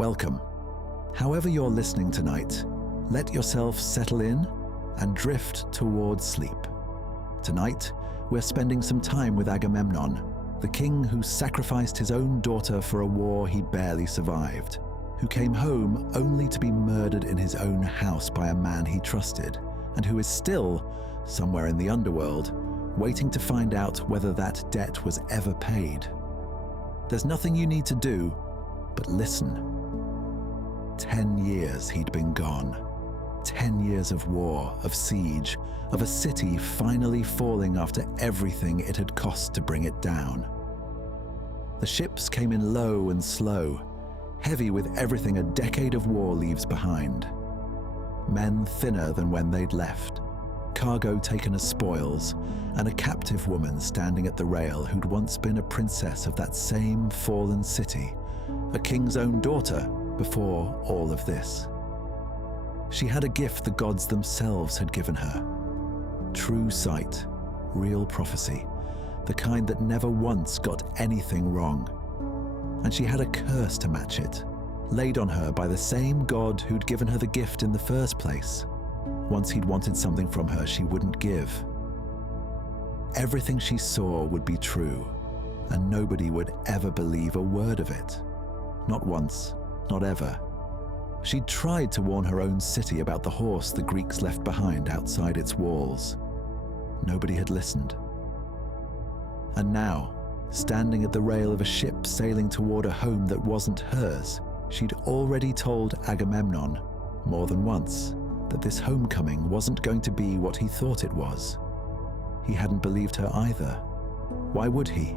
Welcome. However you're listening tonight, let yourself settle in and drift towards sleep. Tonight, we're spending some time with Agamemnon, the king who sacrificed his own daughter for a war he barely survived, who came home only to be murdered in his own house by a man he trusted, and who is still, somewhere in the underworld, waiting to find out whether that debt was ever paid. There's nothing you need to do but listen. 10 years he'd been gone. 10 years of war, of siege, of a city finally falling after everything it had cost to bring it down. The ships came in low and slow, heavy with everything a decade of war leaves behind. Men thinner than when they'd left, cargo taken as spoils, and a captive woman standing at the rail who'd once been a princess of that same fallen city, a king's own daughter before all of this. She had a gift the gods themselves had given her. True sight, real prophecy, the kind that never once got anything wrong. And she had a curse to match it, laid on her by the same god who'd given her the gift in the first place. Once he'd wanted something from her she wouldn't give. Everything she saw would be true, and nobody would ever believe a word of it. Not once, not ever. She'd tried to warn her own city about the horse the Greeks left behind outside its walls. Nobody had listened. And now, standing at the rail of a ship sailing toward a home that wasn't hers, she'd already told Agamemnon, more than once, that this homecoming wasn't going to be what he thought it was. He hadn't believed her either. Why would he?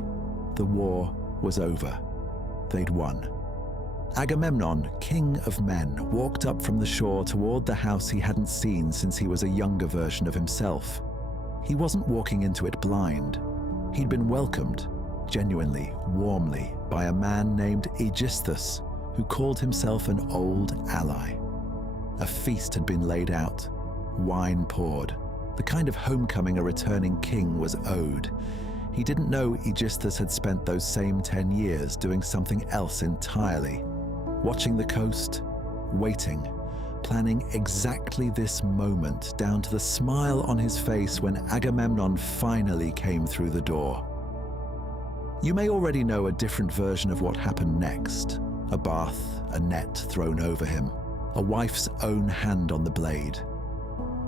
The war was over. They'd won. Agamemnon, king of men, walked up from the shore toward the house he hadn't seen since he was a younger version of himself. He wasn't walking into it blind. He'd been welcomed, genuinely, warmly, by a man named Aegisthus, who called himself an old ally. A feast had been laid out, wine poured, the kind of homecoming a returning king was owed. He didn't know Aegisthus had spent those same 10 years doing something else entirely. Watching the coast, waiting, planning exactly this moment down to the smile on his face when Agamemnon finally came through the door. You may already know a different version of what happened next. A bath, a net thrown over him, a wife's own hand on the blade.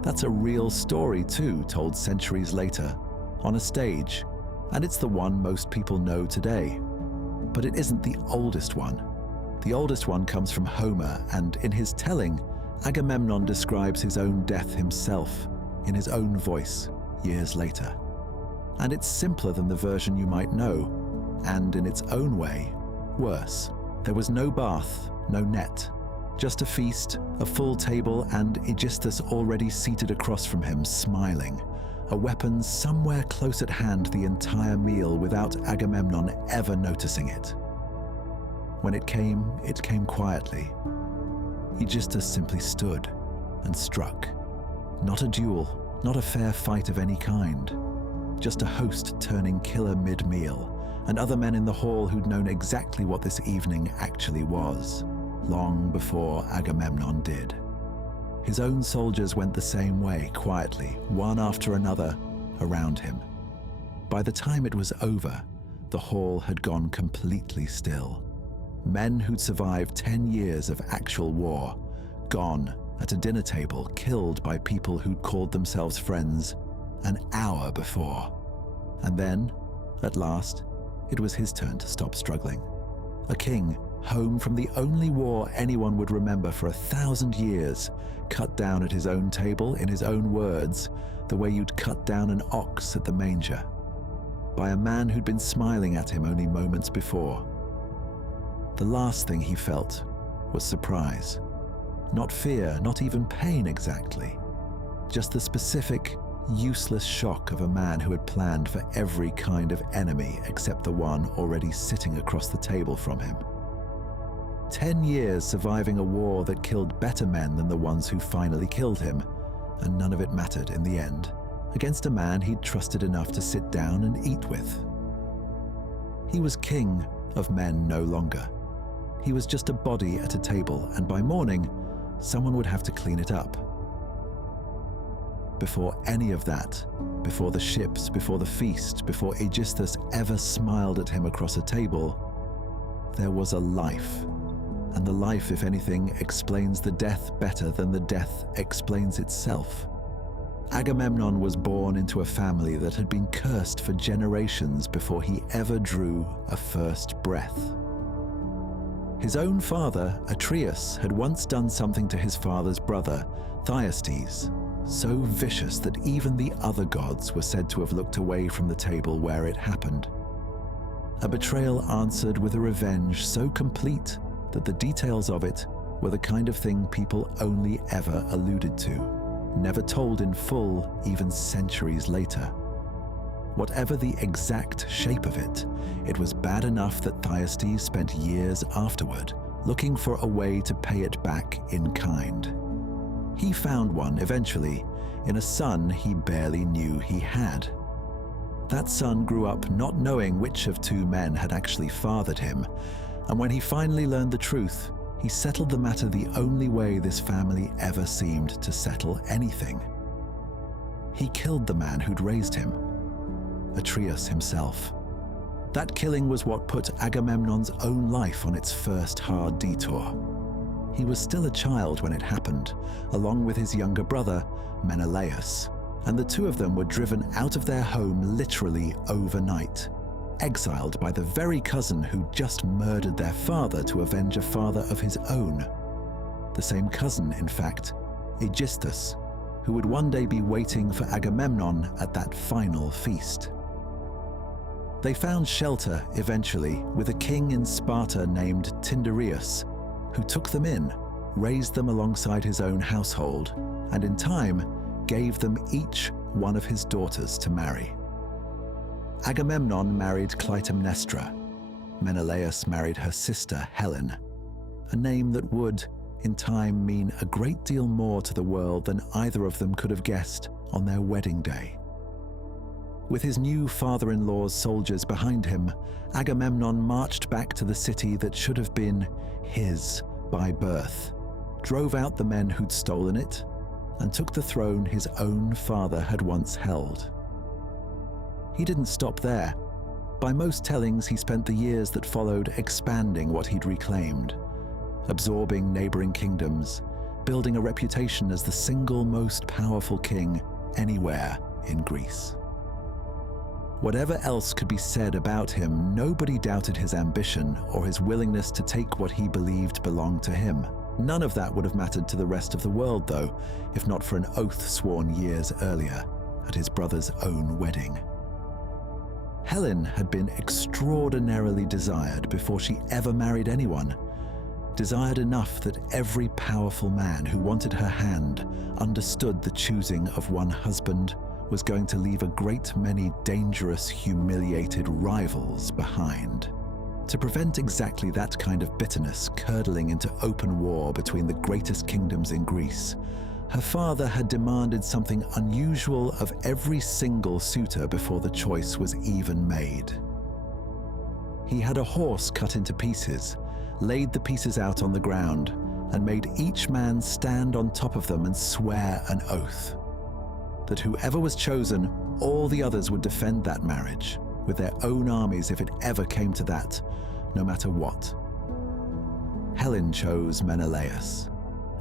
That's a real story too, told centuries later, on a stage, and it's the one most people know today. But it isn't the oldest one. The oldest one comes from Homer, and in his telling, Agamemnon describes his own death himself, in his own voice, years later. And it's simpler than the version you might know, and in its own way, worse. There was no bath, no net, just a feast, a full table, and Aegisthus already seated across from him, smiling, a weapon somewhere close at hand the entire meal without Agamemnon ever noticing it. When it came quietly. Aegisthus simply stood and struck. Not a duel, not a fair fight of any kind. Just a host turning killer mid-meal, and other men in the hall who'd known exactly what this evening actually was, long before Agamemnon did. His own soldiers went the same way, quietly, one after another, around him. By the time it was over, the hall had gone completely still. Men who'd survived 10 years of actual war, gone at a dinner table, killed by people who'd called themselves friends an hour before. And then, at last, it was his turn to stop struggling. A king, home from the only war anyone would remember for 1,000 years, cut down at his own table in his own words, the way you'd cut down an ox at the manger, by a man who'd been smiling at him only moments before. The last thing he felt was surprise. Not fear, not even pain exactly. Just the specific, useless shock of a man who had planned for every kind of enemy except the one already sitting across the table from him. 10 years surviving a war that killed better men than the ones who finally killed him, and none of it mattered in the end, against a man he'd trusted enough to sit down and eat with. He was king of men no longer. He was just a body at a table, and by morning, someone would have to clean it up. Before any of that, before the ships, before the feast, before Aegisthus ever smiled at him across a table, there was a life. And the life, if anything, explains the death better than the death explains itself. Agamemnon was born into a family that had been cursed for generations before he ever drew a first breath. His own father, Atreus, had once done something to his father's brother, Thyestes, so vicious that even the other gods were said to have looked away from the table where it happened. A betrayal answered with a revenge so complete that the details of it were the kind of thing people only ever alluded to, never told in full even centuries later. Whatever the exact shape of it, it was bad enough that Thyestes spent years afterward looking for a way to pay it back in kind. He found one eventually in a son he barely knew he had. That son grew up not knowing which of two men had actually fathered him, and when he finally learned the truth, he settled the matter the only way this family ever seemed to settle anything. He killed the man who'd raised him, Atreus himself. That killing was what put Agamemnon's own life on its first hard detour. He was still a child when it happened, along with his younger brother, Menelaus, and the two of them were driven out of their home literally overnight, exiled by the very cousin who just murdered their father to avenge a father of his own. The same cousin, in fact, Aegisthus, who would one day be waiting for Agamemnon at that final feast. They found shelter, eventually, with a king in Sparta named Tyndareus, who took them in, raised them alongside his own household, and in time gave them each one of his daughters to marry. Agamemnon married Clytemnestra. Menelaus married her sister Helen, a name that would, in time, mean a great deal more to the world than either of them could have guessed on their wedding day. With his new father-in-law's soldiers behind him, Agamemnon marched back to the city that should have been his by birth, drove out the men who'd stolen it, and took the throne his own father had once held. He didn't stop there. By most tellings, he spent the years that followed expanding what he'd reclaimed, absorbing neighboring kingdoms, building a reputation as the single most powerful king anywhere in Greece. Whatever else could be said about him, nobody doubted his ambition or his willingness to take what he believed belonged to him. None of that would have mattered to the rest of the world, though, if not for an oath sworn years earlier at his brother's own wedding. Helen had been extraordinarily desired before she ever married anyone, desired enough that every powerful man who wanted her hand understood the choosing of one husband was going to leave a great many dangerous, humiliated rivals behind. To prevent exactly that kind of bitterness curdling into open war between the greatest kingdoms in Greece, her father had demanded something unusual of every single suitor before the choice was even made. He had a horse cut into pieces, laid the pieces out on the ground, and made each man stand on top of them and swear an oath that whoever was chosen, all the others would defend that marriage with their own armies if it ever came to that, no matter what. Helen chose Menelaus,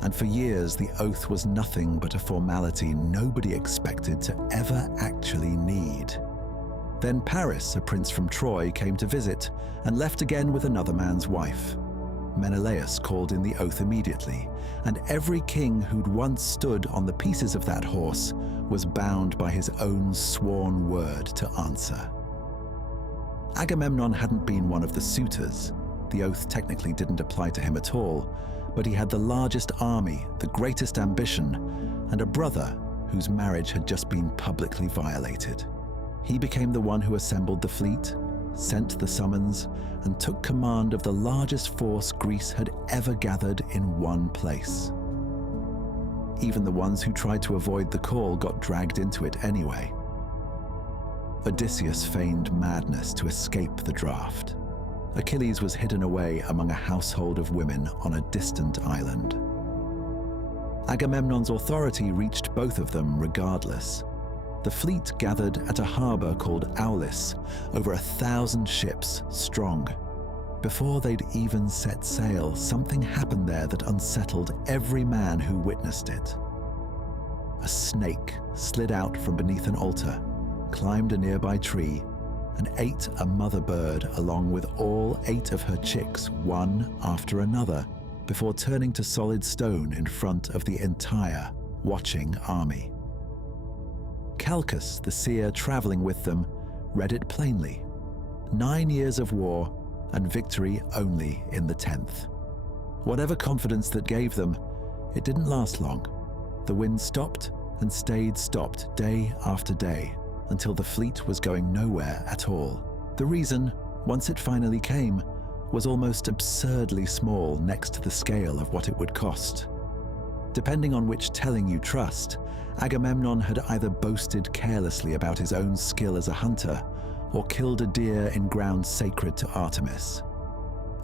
and for years the oath was nothing but a formality nobody expected to ever actually need. Then Paris, a prince from Troy, came to visit and left again with another man's wife. Menelaus called in the oath immediately, and every king who'd once stood on the pieces of that horse was bound by his own sworn word to answer. Agamemnon hadn't been one of the suitors. The oath technically didn't apply to him at all, but he had the largest army, the greatest ambition, and a brother whose marriage had just been publicly violated. He became the one who assembled the fleet, sent the summons, and took command of the largest force Greece had ever gathered in one place. Even the ones who tried to avoid the call got dragged into it anyway. Odysseus feigned madness to escape the draft. Achilles was hidden away among a household of women on a distant island. Agamemnon's authority reached both of them regardless. The fleet gathered at a harbor called Aulis, over 1,000 ships strong. Before they'd even set sail, something happened there that unsettled every man who witnessed it. A snake slid out from beneath an altar, climbed a nearby tree, and ate a mother bird along with all 8 of her chicks, one after another, before turning to solid stone in front of the entire watching army. Calchas, the seer traveling with them, read it plainly. 9 years of war and victory only in the 10th. Whatever confidence that gave them, it didn't last long. The wind stopped and stayed stopped day after day until the fleet was going nowhere at all. The reason, once it finally came, was almost absurdly small next to the scale of what it would cost. Depending on which telling you trust, Agamemnon had either boasted carelessly about his own skill as a hunter or killed a deer in ground sacred to Artemis,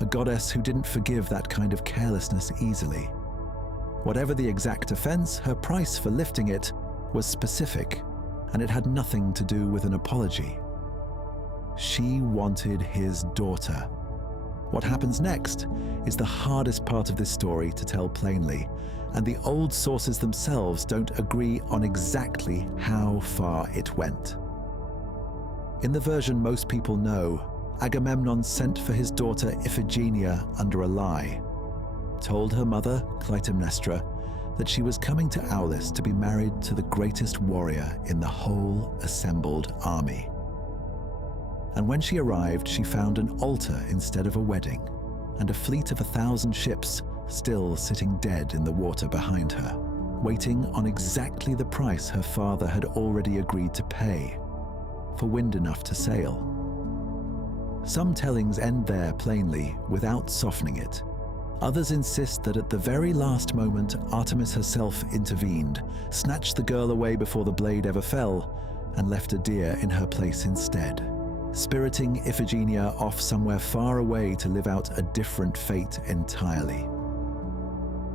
a goddess who didn't forgive that kind of carelessness easily. Whatever the exact offense, her price for lifting it was specific, and it had nothing to do with an apology. She wanted his daughter. What happens next is the hardest part of this story to tell plainly, and the old sources themselves don't agree on exactly how far it went. In the version most people know, Agamemnon sent for his daughter Iphigenia under a lie, told her mother, Clytemnestra, that she was coming to Aulis to be married to the greatest warrior in the whole assembled army. And when she arrived, she found an altar instead of a wedding, and a fleet of 1,000 ships still sitting dead in the water behind her, waiting on exactly the price her father had already agreed to pay, for wind enough to sail. Some tellings end there plainly, without softening it. Others insist that at the very last moment, Artemis herself intervened, snatched the girl away before the blade ever fell, and left a deer in her place instead, spiriting Iphigenia off somewhere far away to live out a different fate entirely.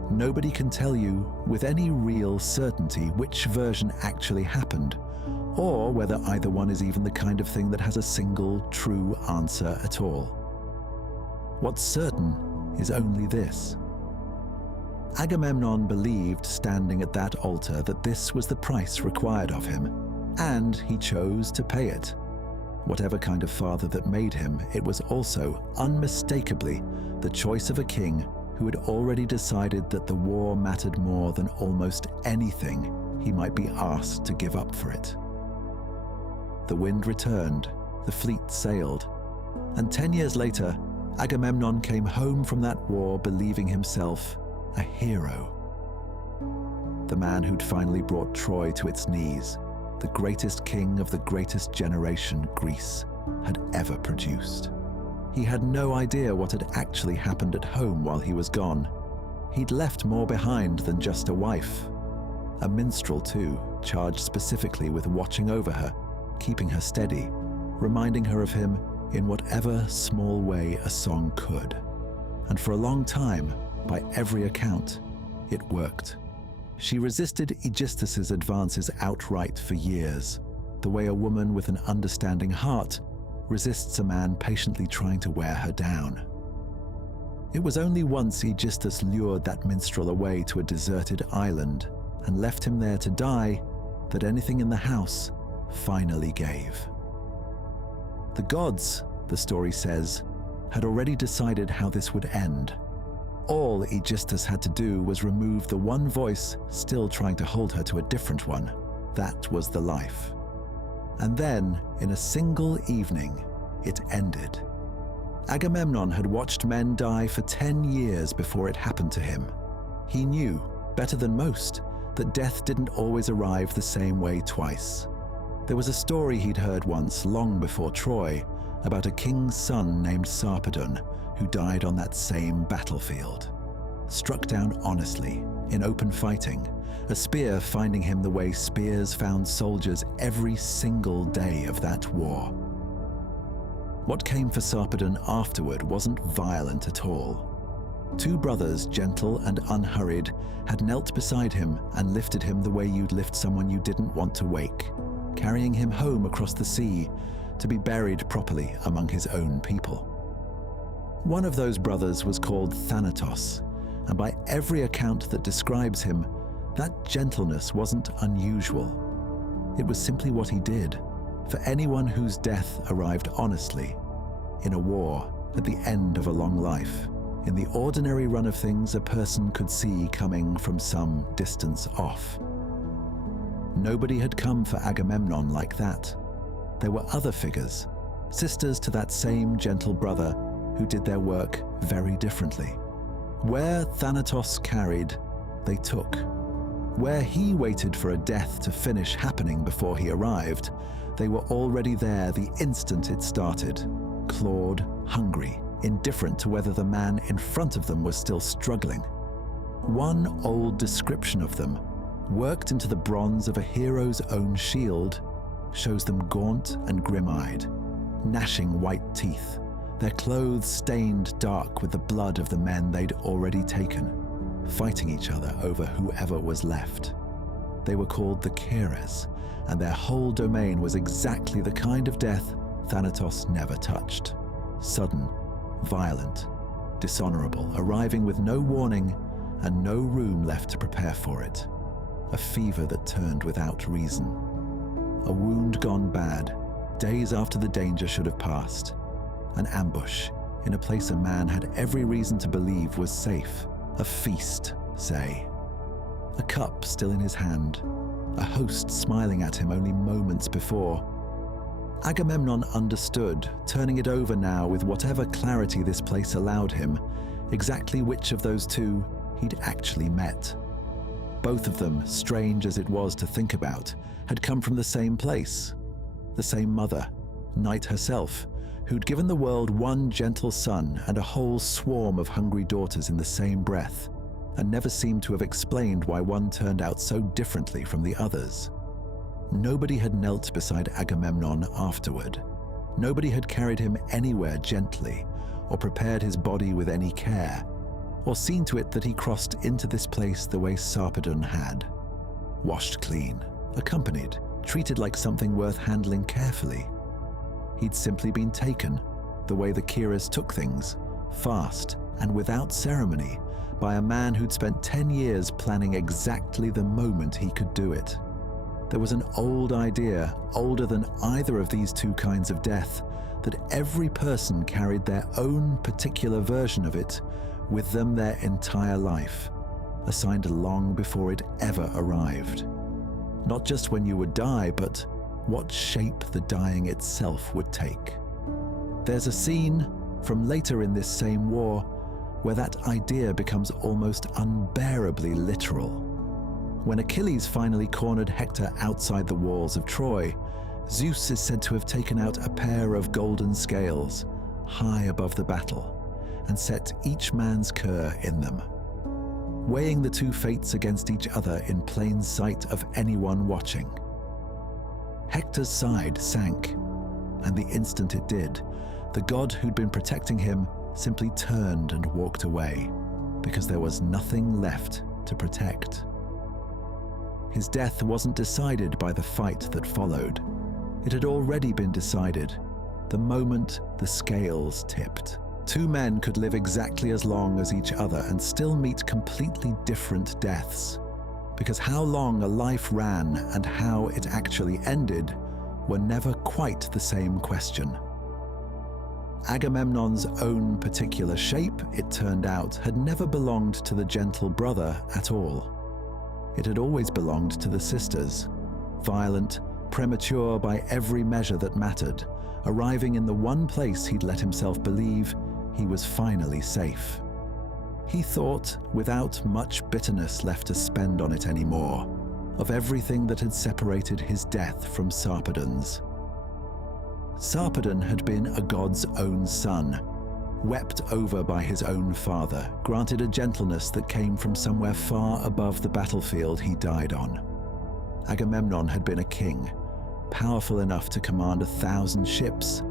Nobody can tell you with any real certainty which version actually happened, or whether either one is even the kind of thing that has a single true answer at all. What's certain is only this. Agamemnon believed standing at that altar that this was the price required of him, and he chose to pay it. Whatever kind of father that made him, it was also unmistakably the choice of a king who had already decided that the war mattered more than almost anything he might be asked to give up for it. The wind returned, the fleet sailed, and 10 years later, Agamemnon came home from that war believing himself a hero. The man who'd finally brought Troy to its knees, the greatest king of the greatest generation Greece had ever produced. He had no idea what had actually happened at home while he was gone. He'd left more behind than just a wife. A minstrel too, charged specifically with watching over her, keeping her steady, reminding her of him in whatever small way a song could. And for a long time, by every account, it worked. She resisted Aegisthus's advances outright for years, the way a woman with an understanding heart resists a man patiently trying to wear her down. It was only once Aegisthus lured that minstrel away to a deserted island and left him there to die that anything in the house finally gave. The gods, the story says, had already decided how this would end. All Aegisthus had to do was remove the one voice still trying to hold her to a different one. That was the life. And then, in a single evening, it ended. Agamemnon had watched men die for 10 years before it happened to him. He knew, better than most, that death didn't always arrive the same way twice. There was a story he'd heard once, long before Troy, about a king's son named Sarpedon, who died on that same battlefield. Struck down honestly, in open fighting, a spear finding him the way spears found soldiers every single day of that war. What came for Sarpedon afterward wasn't violent at all. Two brothers, gentle and unhurried, had knelt beside him and lifted him the way you'd lift someone you didn't want to wake, carrying him home across the sea to be buried properly among his own people. One of those brothers was called Thanatos, and by every account that describes him, that gentleness wasn't unusual. It was simply what he did for anyone whose death arrived honestly, in a war, at the end of a long life, in the ordinary run of things a person could see coming from some distance off. Nobody had come for Agamemnon like that. There were other figures, sisters to that same gentle brother, who did their work very differently. Where Thanatos carried, they took. Where he waited for a death to finish happening before he arrived, they were already there the instant it started, clawed, hungry, indifferent to whether the man in front of them was still struggling. One old description of them, worked into the bronze of a hero's own shield, shows them gaunt and grim-eyed, gnashing white teeth, their clothes stained dark with the blood of the men they'd already taken, fighting each other over whoever was left. They were called the Keres, and their whole domain was exactly the kind of death Thanatos never touched. Sudden, violent, dishonorable, arriving with no warning and no room left to prepare for it. A fever that turned without reason. A wound gone bad, days after the danger should have passed. An ambush in a place a man had every reason to believe was safe. A feast, say. A cup still in his hand. A host smiling at him only moments before. Agamemnon understood, turning it over now with whatever clarity this place allowed him, exactly which of those two he'd actually met. Both of them, strange as it was to think about, had come from the same place. The same mother, Night herself, who'd given the world one gentle son and a whole swarm of hungry daughters in the same breath, and never seemed to have explained why one turned out so differently from the others. Nobody had knelt beside Agamemnon afterward. Nobody had carried him anywhere gently, or prepared his body with any care, or seen to it that he crossed into this place the way Sarpedon had. Washed clean, accompanied, treated like something worth handling carefully. He'd simply been taken, the way the Keres took things, fast and without ceremony, by a man who'd spent 10 years planning exactly the moment he could do it. There was an old idea, older than either of these two kinds of death, that every person carried their own particular version of it with them their entire life, assigned long before it ever arrived. Not just when you would die, but what shape the dying itself would take. There's a scene from later in this same war where that idea becomes almost unbearably literal. When Achilles finally cornered Hector outside the walls of Troy, Zeus is said to have taken out a pair of golden scales high above the battle and set each man's cur in them, weighing the two fates against each other in plain sight of anyone watching. Hector's side sank, and the instant it did, the god who'd been protecting him simply turned and walked away, because there was nothing left to protect. His death wasn't decided by the fight that followed. It had already been decided, the moment the scales tipped. Two men could live exactly as long as each other and still meet completely different deaths, because how long a life ran and how it actually ended were never quite the same question. Agamemnon's own particular shape, it turned out, had never belonged to the gentle brother at all. It had always belonged to the sisters, violent, premature by every measure that mattered, arriving in the one place he'd let himself believe he was finally safe. He thought, without much bitterness left to spend on it anymore, of everything that had separated his death from Sarpedon's. Sarpedon had been a god's own son, wept over by his own father, granted a gentleness that came from somewhere far above the battlefield he died on. Agamemnon had been a king, powerful enough to command 1,000 ships,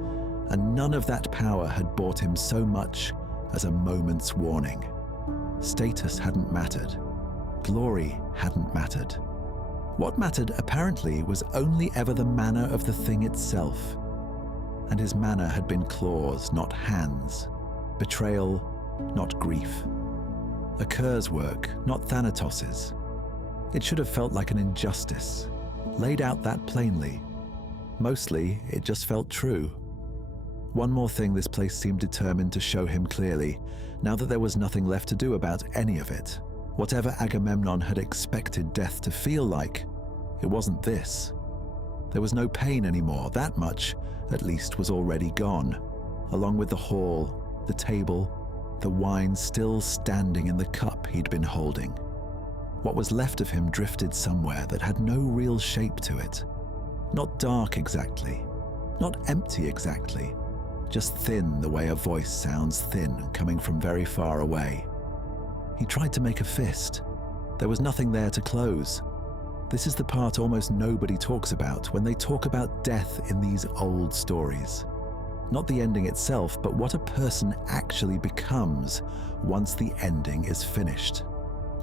and none of that power had bought him so much as a moment's warning. Status hadn't mattered. Glory hadn't mattered. What mattered, apparently, was only ever the manner of the thing itself. And his manner had been claws, not hands. Betrayal, not grief. A cur's work, not Thanatos's. It should have felt like an injustice, laid out that plainly. Mostly, it just felt true. One more thing this place seemed determined to show him clearly, now that there was nothing left to do about any of it. Whatever Agamemnon had expected death to feel like, it wasn't this. There was no pain anymore. That much, at least, was already gone, along with the hall, the table, the wine still standing in the cup he'd been holding. What was left of him drifted somewhere that had no real shape to it. Not dark exactly, not empty exactly, just thin the way a voice sounds thin coming from very far away. He tried to make a fist. There was nothing there to close. This is the part almost nobody talks about when they talk about death in these old stories. Not the ending itself, but what a person actually becomes once the ending is finished.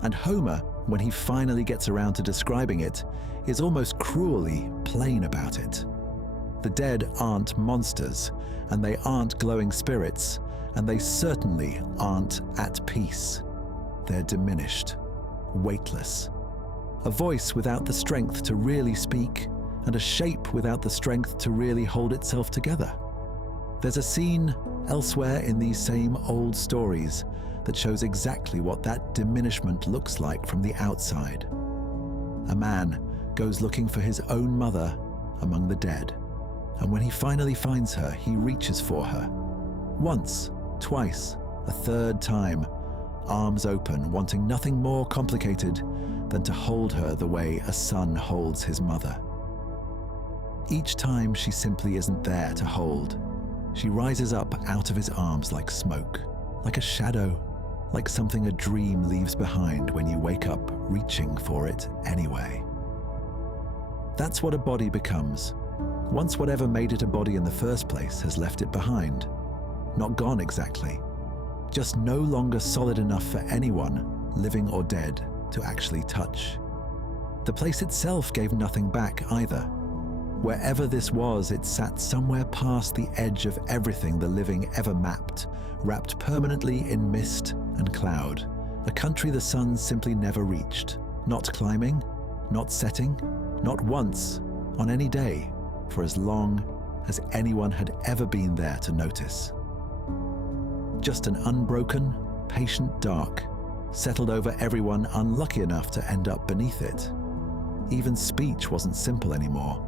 And Homer, when he finally gets around to describing it, is almost cruelly plain about it. The dead aren't monsters, and they aren't glowing spirits, and they certainly aren't at peace. They're diminished, weightless. A voice without the strength to really speak, and a shape without the strength to really hold itself together. There's a scene elsewhere in these same old stories that shows exactly what that diminishment looks like from the outside. A man goes looking for his own mother among the dead, and when he finally finds her, he reaches for her. Once, twice, a third time, arms open, wanting nothing more complicated than to hold her the way a son holds his mother. Each time she simply isn't there to hold. She rises up out of his arms like smoke, like a shadow, like something a dream leaves behind when you wake up reaching for it anyway. That's what a body becomes, once whatever made it a body in the first place has left it behind. Not gone exactly, just no longer solid enough for anyone, living or dead, to actually touch. The place itself gave nothing back either. Wherever this was, it sat somewhere past the edge of everything the living ever mapped, wrapped permanently in mist and cloud, a country the sun simply never reached, not climbing, not setting, not once, on any day, for as long as anyone had ever been there to notice. Just an unbroken, patient dark, settled over everyone unlucky enough to end up beneath it. Even speech wasn't simple anymore.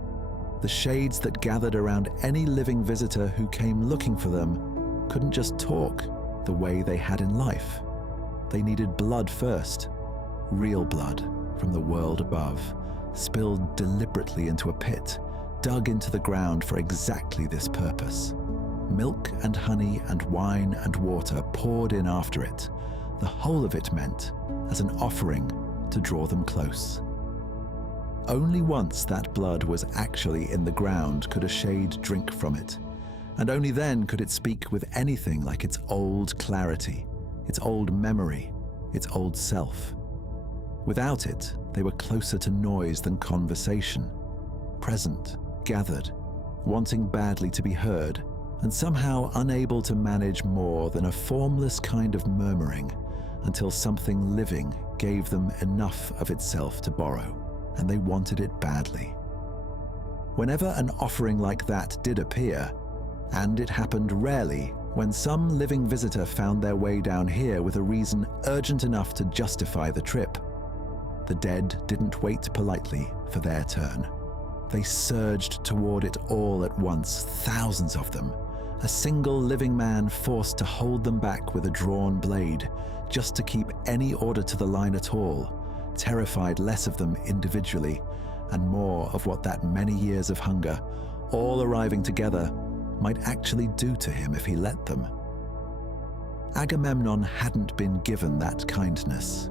The shades that gathered around any living visitor who came looking for them couldn't just talk the way they had in life. They needed blood first, real blood from the world above, spilled deliberately into a pit, dug into the ground for exactly this purpose. Milk and honey and wine and water poured in after it, the whole of it meant as an offering to draw them close. Only once that blood was actually in the ground could a shade drink from it, and only then could it speak with anything like its old clarity, its old memory, its old self. Without it, they were closer to noise than conversation, present, gathered, wanting badly to be heard, and somehow unable to manage more than a formless kind of murmuring until something living gave them enough of itself to borrow, and they wanted it badly. Whenever an offering like that did appear, and it happened rarely, when some living visitor found their way down here with a reason urgent enough to justify the trip, the dead didn't wait politely for their turn. They surged toward it all at once, thousands of them, a single living man forced to hold them back with a drawn blade, just to keep any order to the line at all, terrified less of them individually, and more of what that many years of hunger, all arriving together, might actually do to him if he let them. Agamemnon hadn't been given that kindness.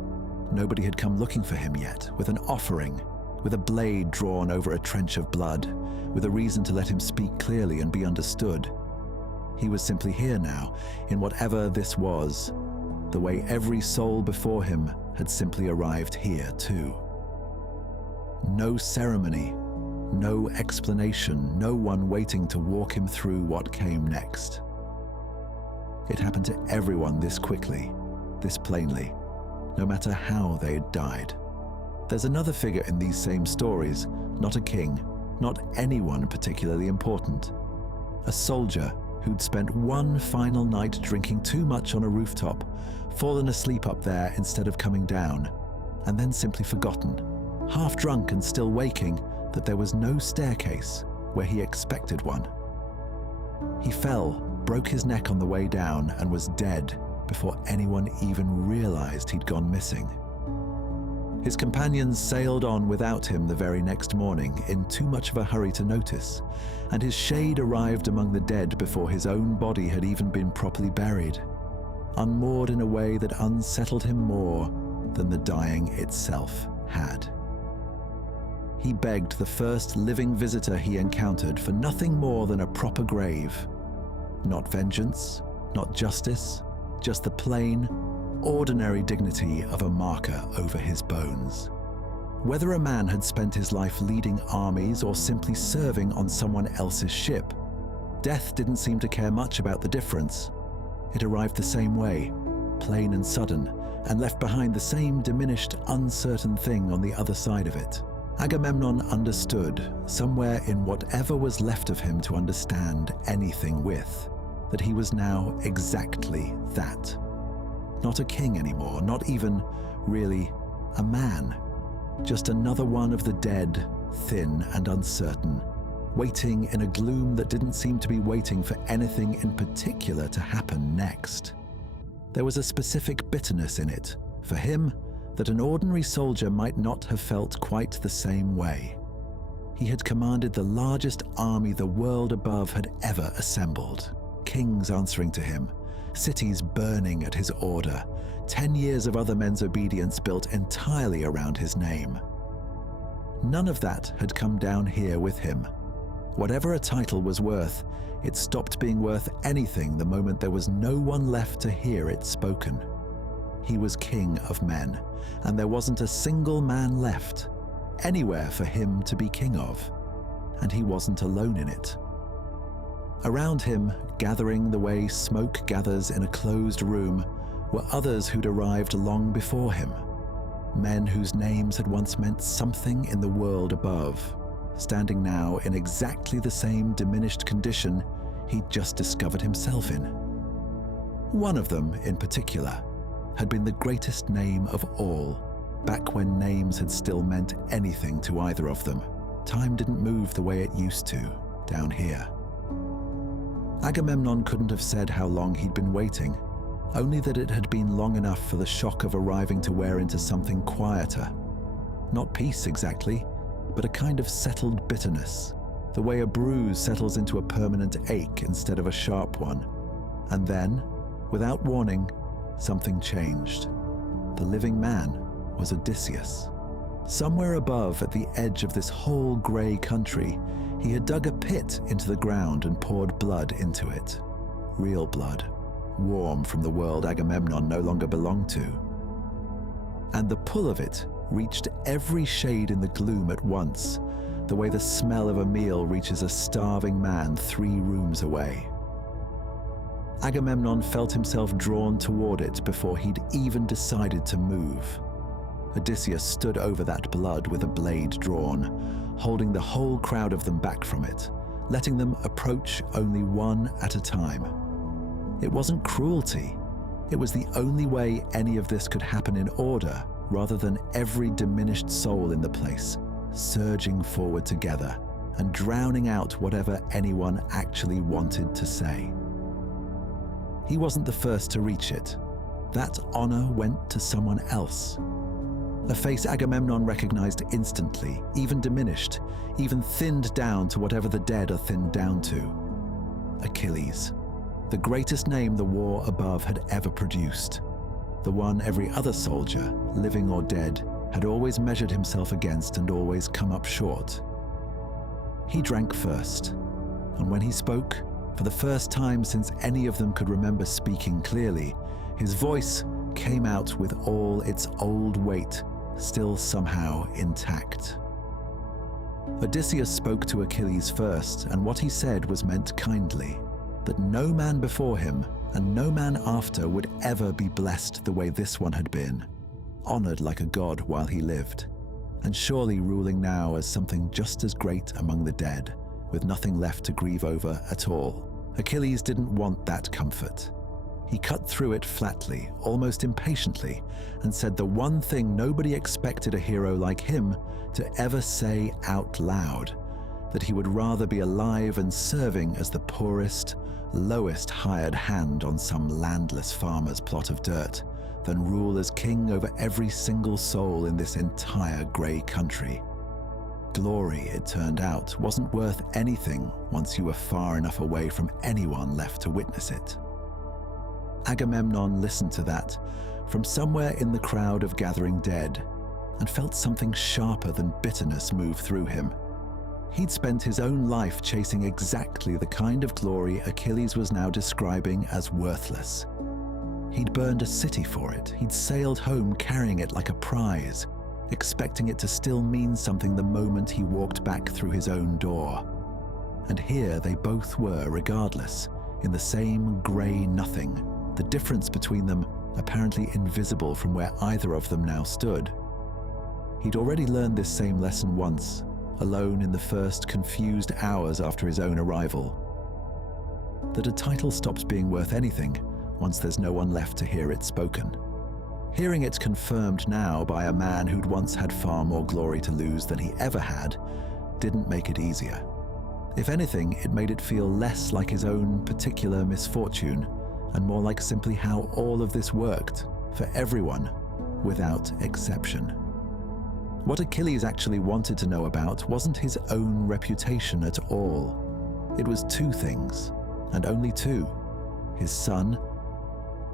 Nobody had come looking for him yet, with an offering, with a blade drawn over a trench of blood, with a reason to let him speak clearly and be understood. He was simply here now, in whatever this was, the way every soul before him had simply arrived here too. No ceremony, no explanation, no one waiting to walk him through what came next. It happened to everyone this quickly, this plainly, no matter how they had died. There's another figure in these same stories, not a king, not anyone particularly important. A soldier who'd spent one final night drinking too much on a rooftop, fallen asleep up there instead of coming down, and then simply forgotten, half drunk and still waking, that there was no staircase where he expected one. He fell, broke his neck on the way down, and was dead before anyone even realized he'd gone missing. His companions sailed on without him the very next morning, in too much of a hurry to notice, and his shade arrived among the dead before his own body had even been properly buried, unmoored in a way that unsettled him more than the dying itself had. He begged the first living visitor he encountered for nothing more than a proper grave. Not vengeance, not justice, just the plain, ordinary dignity of a marker over his bones. Whether a man had spent his life leading armies or simply serving on someone else's ship, death didn't seem to care much about the difference. It arrived the same way, plain and sudden, and left behind the same diminished, uncertain thing on the other side of it. Agamemnon understood, somewhere in whatever was left of him to understand anything with, that he was now exactly that. Not a king anymore, not even, really, a man. Just another one of the dead, thin and uncertain, waiting in a gloom that didn't seem to be waiting for anything in particular to happen next. There was a specific bitterness in it, for him, that an ordinary soldier might not have felt quite the same way. He had commanded the largest army the world above had ever assembled, kings answering to him, cities burning at his order, 10 years of other men's obedience built entirely around his name. None of that had come down here with him. Whatever a title was worth, it stopped being worth anything the moment there was no one left to hear it spoken. He was king of men, and there wasn't a single man left, anywhere for him to be king of, and he wasn't alone in it. Around him, gathering the way smoke gathers in a closed room, were others who'd arrived long before him, men whose names had once meant something in the world above, standing now in exactly the same diminished condition he'd just discovered himself in. One of them, in particular, had been the greatest name of all, back when names had still meant anything to either of them. Time didn't move the way it used to, down here. Agamemnon couldn't have said how long he'd been waiting, only that it had been long enough for the shock of arriving to wear into something quieter. Not peace exactly, but a kind of settled bitterness, the way a bruise settles into a permanent ache instead of a sharp one. And then, without warning, something changed. The living man was Odysseus. Somewhere above, at the edge of this whole grey country, he had dug a pit into the ground and poured blood into it. Real blood, warm from the world Agamemnon no longer belonged to. And the pull of it reached every shade in the gloom at once, the way the smell of a meal reaches a starving man 3 rooms away. Agamemnon felt himself drawn toward it before he'd even decided to move. Odysseus stood over that blood with a blade drawn, holding the whole crowd of them back from it, letting them approach only one at a time. It wasn't cruelty. It was the only way any of this could happen in order, rather than every diminished soul in the place, surging forward together and drowning out whatever anyone actually wanted to say. He wasn't the first to reach it. That honor went to someone else. A face Agamemnon recognized instantly, even diminished, even thinned down to whatever the dead are thinned down to. Achilles, the greatest name the war above had ever produced. The one every other soldier, living or dead, had always measured himself against and always come up short. He drank first, and when he spoke, For the first time since any of them could remember speaking clearly, his voice came out with all its old weight still somehow intact. Odysseus spoke to Achilles first, and what he said was meant kindly, that no man before him and no man after would ever be blessed the way this one had been, honored like a god while he lived, and surely ruling now as something just as great among the dead, with nothing left to grieve over at all. Achilles didn't want that comfort. He cut through it flatly, almost impatiently, and said the one thing nobody expected a hero like him to ever say out loud, that he would rather be alive and serving as the poorest, lowest hired hand on some landless farmer's plot of dirt than rule as king over every single soul in this entire grey country. Glory, it turned out, wasn't worth anything once you were far enough away from anyone left to witness it. Agamemnon listened to that from somewhere in the crowd of gathering dead and felt something sharper than bitterness move through him. He'd spent his own life chasing exactly the kind of glory Achilles was now describing as worthless. He'd burned a city for it. He'd sailed home carrying it like a prize, expecting it to still mean something the moment he walked back through his own door. And here they both were, regardless, in the same grey nothing, the difference between them apparently invisible from where either of them now stood. He'd already learned this same lesson once, alone in the first confused hours after his own arrival. That a title stops being worth anything once there's no one left to hear it spoken. Hearing it confirmed now by a man who'd once had far more glory to lose than he ever had didn't make it easier. If anything, it made it feel less like his own particular misfortune and more like simply how all of this worked for everyone, without exception. What Achilles actually wanted to know about wasn't his own reputation at all. It was two things, and only two. His son.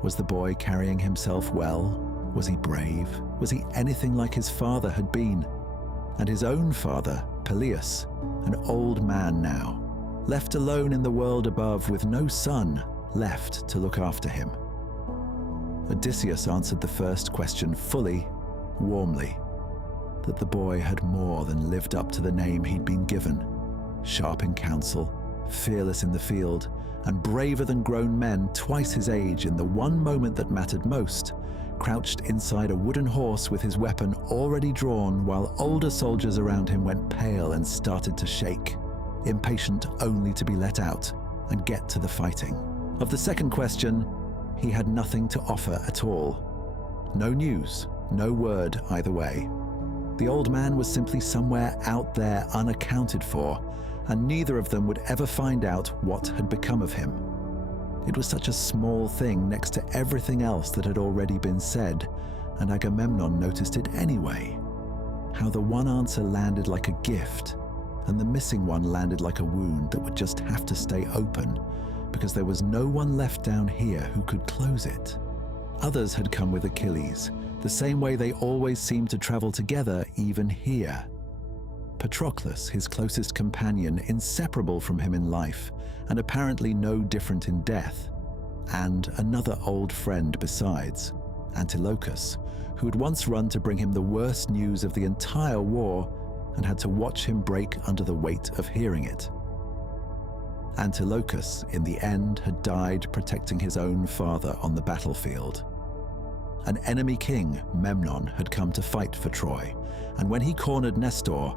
Was the boy carrying himself well? Was he brave? Was he anything like his father had been? And his own father, Peleus, an old man now, left alone in the world above with no son left to look after him. Odysseus answered the first question fully, warmly, that the boy had more than lived up to the name he'd been given, sharp in counsel, fearless in the field, and braver than grown men twice his age in the one moment that mattered most, crouched inside a wooden horse with his weapon already drawn while older soldiers around him went pale and started to shake, impatient only to be let out and get to the fighting. Of the second question, he had nothing to offer at all. No news, no word either way. The old man was simply somewhere out there unaccounted for, and neither of them would ever find out what had become of him. It was such a small thing next to everything else that had already been said, and Agamemnon noticed it anyway. How the one answer landed like a gift, and the missing one landed like a wound that would just have to stay open, because there was no one left down here who could close it. Others had come with Achilles, the same way they always seemed to travel together even here. Patroclus, his closest companion, inseparable from him in life, and apparently no different in death. And another old friend besides, Antilochus, who had once run to bring him the worst news of the entire war and had to watch him break under the weight of hearing it. Antilochus, in the end, had died protecting his own father on the battlefield. An enemy king, Memnon, had come to fight for Troy, and when he cornered Nestor,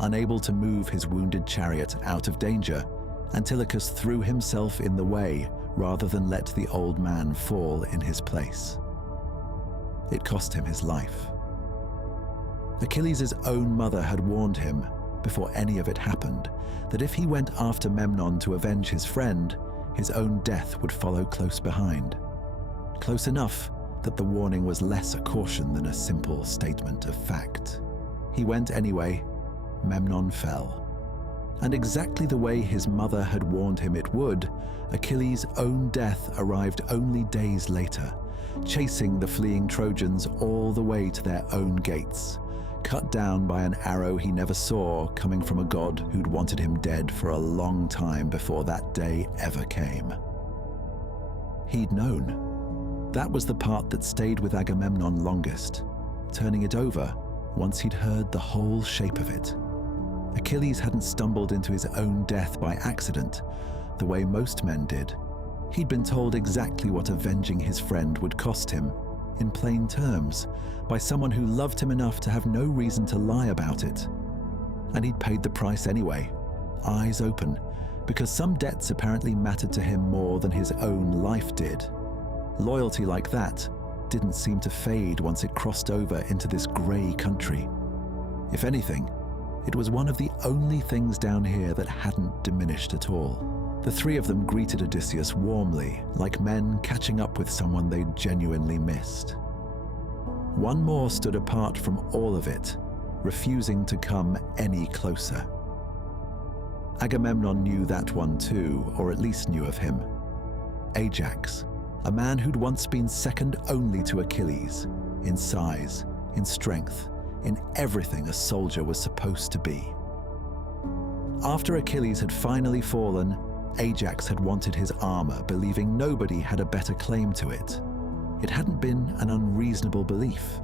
unable to move his wounded chariot out of danger, Antilochus threw himself in the way rather than let the old man fall in his place. It cost him his life. Achilles' own mother had warned him, before any of it happened, that if he went after Memnon to avenge his friend, his own death would follow close behind. Close enough that the warning was less a caution than a simple statement of fact. He went anyway. Memnon fell. And exactly the way his mother had warned him it would, Achilles' own death arrived only days later, chasing the fleeing Trojans all the way to their own gates, cut down by an arrow he never saw coming from a god who'd wanted him dead for a long time before that day ever came. He'd known. That was the part that stayed with Agamemnon longest, turning it over once he'd heard the whole shape of it. Achilles hadn't stumbled into his own death by accident, the way most men did. He'd been told exactly what avenging his friend would cost him, in plain terms, by someone who loved him enough to have no reason to lie about it. And he'd paid the price anyway, eyes open, because some debts apparently mattered to him more than his own life did. Loyalty like that didn't seem to fade once it crossed over into this grey country. If anything, it was one of the only things down here that hadn't diminished at all. The three of them greeted Odysseus warmly, like men catching up with someone they'd genuinely missed. One more stood apart from all of it, refusing to come any closer. Agamemnon knew that one too, or at least knew of him. Ajax, a man who'd once been second only to Achilles, in size, in strength, in everything a soldier was supposed to be. After Achilles had finally fallen, Ajax had wanted his armor, believing nobody had a better claim to it. It hadn't been an unreasonable belief.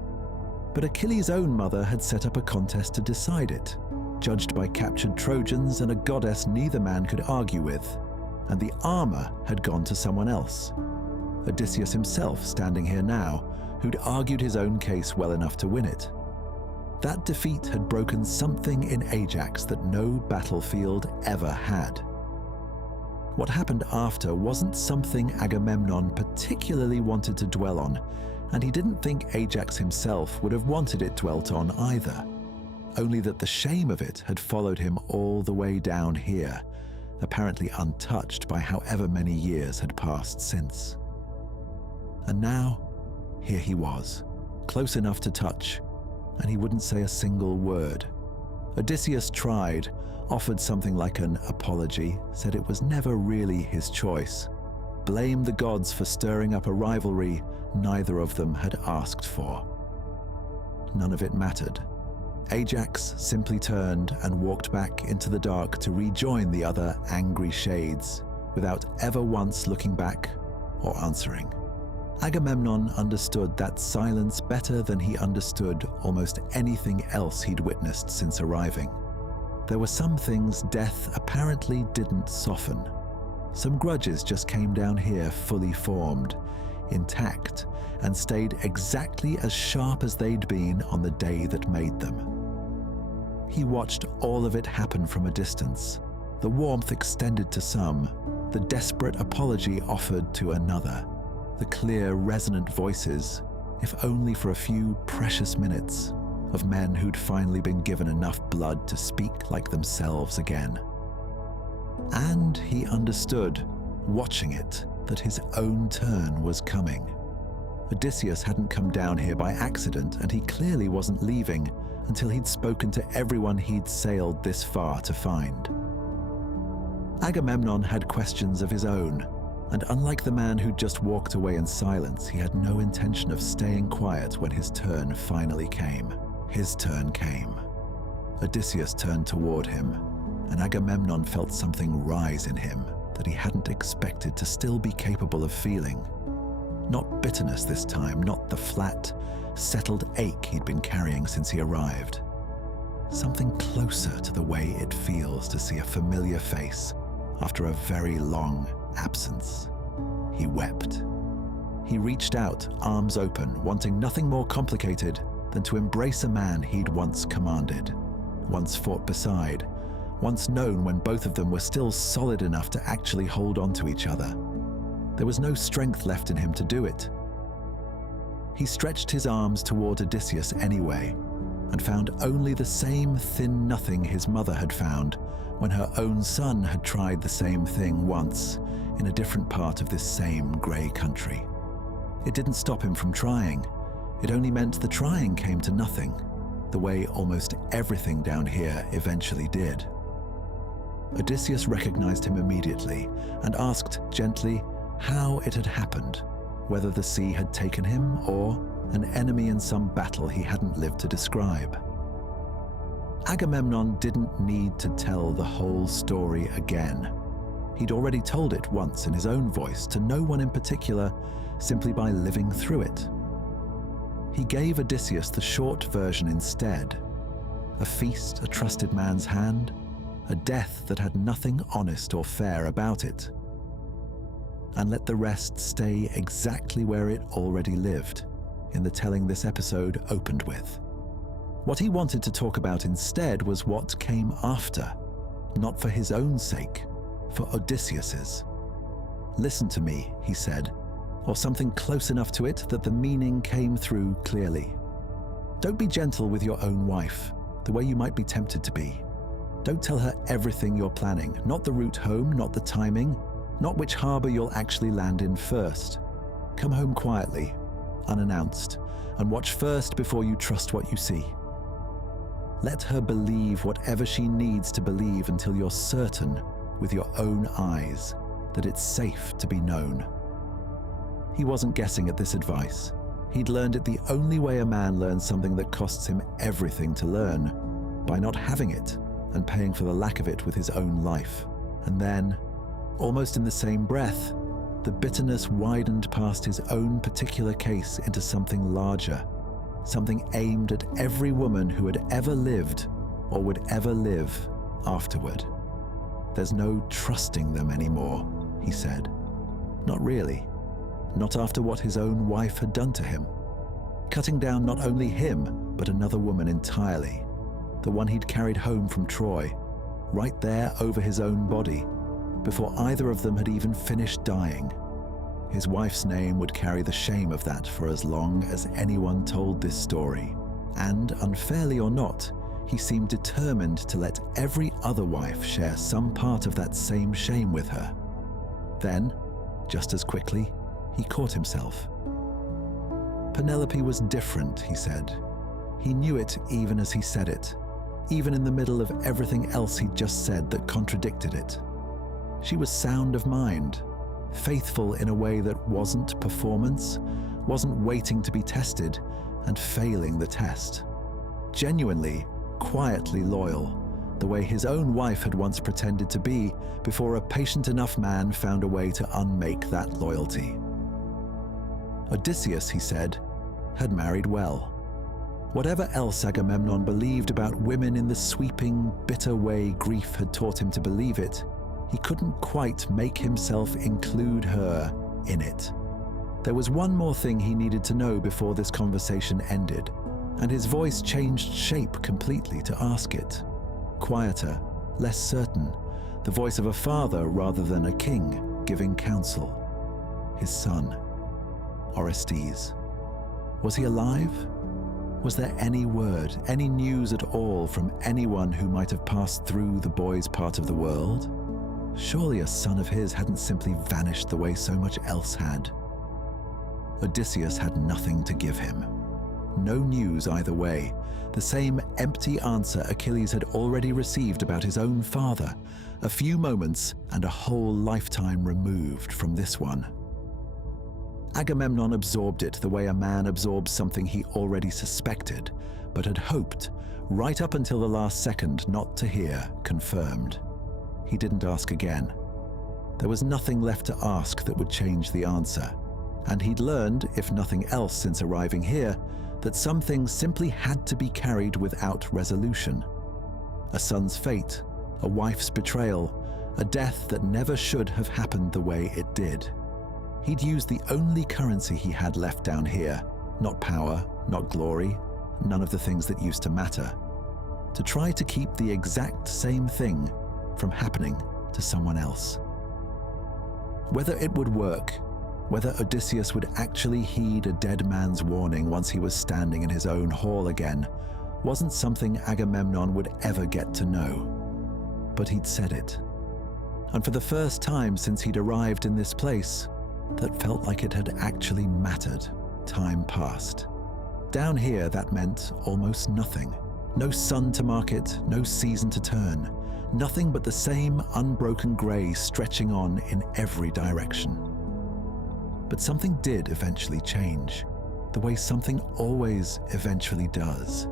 But Achilles' own mother had set up a contest to decide it, judged by captured Trojans and a goddess neither man could argue with, and the armor had gone to someone else. Odysseus himself standing here now, who'd argued his own case well enough to win it. That defeat had broken something in Ajax that no battlefield ever had. What happened after wasn't something Agamemnon particularly wanted to dwell on, and he didn't think Ajax himself would have wanted it dwelt on either. Only that the shame of it had followed him all the way down here, apparently untouched by however many years had passed since. And now, here he was, close enough to touch, and he wouldn't say a single word. Odysseus tried, offered something like an apology, said it was never really his choice, blamed the gods for stirring up a rivalry neither of them had asked for. None of it mattered. Ajax simply turned and walked back into the dark to rejoin the other angry shades, without ever once looking back or answering. Agamemnon understood that silence better than he understood almost anything else he'd witnessed since arriving. There were some things death apparently didn't soften. Some grudges just came down here fully formed, intact, and stayed exactly as sharp as they'd been on the day that made them. He watched all of it happen from a distance, the warmth extended to some, the desperate apology offered to another, the clear, resonant voices, if only for a few precious minutes, of men who'd finally been given enough blood to speak like themselves again. And he understood, watching it, that his own turn was coming. Odysseus hadn't come down here by accident, and he clearly wasn't leaving until he'd spoken to everyone he'd sailed this far to find. Agamemnon had questions of his own, and unlike the man who'd just walked away in silence, he had no intention of staying quiet when his turn finally came. His turn came. Odysseus turned toward him, and Agamemnon felt something rise in him that he hadn't expected to still be capable of feeling. Not bitterness this time, not the flat, settled ache he'd been carrying since he arrived. Something closer to the way it feels to see a familiar face after a very long absence. He wept. He reached out, arms open, wanting nothing more complicated than to embrace a man he'd once commanded, once fought beside, once known when both of them were still solid enough to actually hold on to each other. There was no strength left in him to do it. He stretched his arms toward Odysseus anyway, and found only the same thin nothing his mother had found when her own son had tried the same thing once in a different part of this same grey country. It didn't stop him from trying. It only meant the trying came to nothing, the way almost everything down here eventually did. Odysseus recognized him immediately and asked gently how it had happened, whether the sea had taken him or an enemy in some battle he hadn't lived to describe. Agamemnon didn't need to tell the whole story again. He'd already told it once in his own voice to no one in particular, simply by living through it. He gave Odysseus the short version instead: a feast, a trusted man's hand, a death that had nothing honest or fair about it. And let the rest stay exactly where it already lived, in the telling this episode opened with. What he wanted to talk about instead was what came after, not for his own sake, for Odysseus's. "Listen to me," he said, or something close enough to it that the meaning came through clearly. "Don't be gentle with your own wife, the way you might be tempted to be. Don't tell her everything you're planning, not the route home, not the timing, not which harbor you'll actually land in first. Come home quietly, unannounced, and watch first before you trust what you see. Let her believe whatever she needs to believe until you're certain, with your own eyes, that it's safe to be known." He wasn't guessing at this advice. He'd learned it the only way a man learns something that costs him everything to learn, by not having it and paying for the lack of it with his own life. And then, almost in the same breath, the bitterness widened past his own particular case into something larger, something aimed at every woman who had ever lived or would ever live afterward. "There's no trusting them anymore," he said. Not really. Not after what his own wife had done to him. Cutting down not only him, but another woman entirely. The one he'd carried home from Troy, right there over his own body, before either of them had even finished dying. His wife's name would carry the shame of that for as long as anyone told this story. And, unfairly or not, he seemed determined to let every other wife share some part of that same shame with her. Then, just as quickly, he caught himself. Penelope was different, he said. He knew it even as he said it, even in the middle of everything else he'd just said that contradicted it. She was sound of mind, faithful in a way that wasn't performance, wasn't waiting to be tested and failing the test. Genuinely, quietly loyal, the way his own wife had once pretended to be before a patient enough man found a way to unmake that loyalty. Odysseus, he said, had married well. Whatever else Agamemnon believed about women in the sweeping, bitter way grief had taught him to believe it, he couldn't quite make himself include her in it. There was one more thing he needed to know before this conversation ended, and his voice changed shape completely to ask it. Quieter, less certain, the voice of a father rather than a king giving counsel. His son, Orestes. Was he alive? Was there any word, any news at all from anyone who might have passed through the boy's part of the world? Surely a son of his hadn't simply vanished the way so much else had. Odysseus had nothing to give him. No news either way. The same empty answer Achilles had already received about his own father, a few moments and a whole lifetime removed from this one. Agamemnon absorbed it the way a man absorbs something he already suspected, but had hoped, right up until the last second, not to hear confirmed. He didn't ask again. There was nothing left to ask that would change the answer, and he'd learned, if nothing else since arriving here, that some things simply had to be carried without resolution. A son's fate, a wife's betrayal, a death that never should have happened the way it did. He'd used the only currency he had left down here, not power, not glory, none of the things that used to matter, to try to keep the exact same thing from happening to someone else. Whether it would work, whether Odysseus would actually heed a dead man's warning once he was standing in his own hall again, wasn't something Agamemnon would ever get to know. But he'd said it. And for the first time since he'd arrived in this place, that felt like it had actually mattered. Time passed. Down here, that meant almost nothing. No sun to mark it, no season to turn. Nothing but the same unbroken grey stretching on in every direction. But something did eventually change, the way something always eventually does.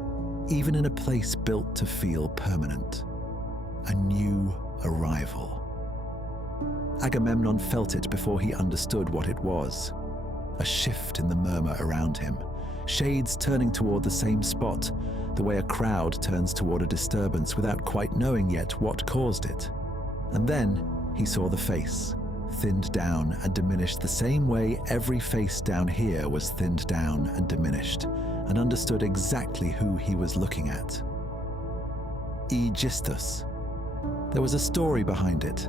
even in a place built to feel permanent. A new arrival. Agamemnon felt it before he understood what it was. A shift in the murmur around him, shades turning toward the same spot, the way a crowd turns toward a disturbance without quite knowing yet what caused it. And then he saw the face, thinned down and diminished the same way every face down here was thinned down and diminished, and understood exactly who he was looking at. Aegisthus. There was a story behind it,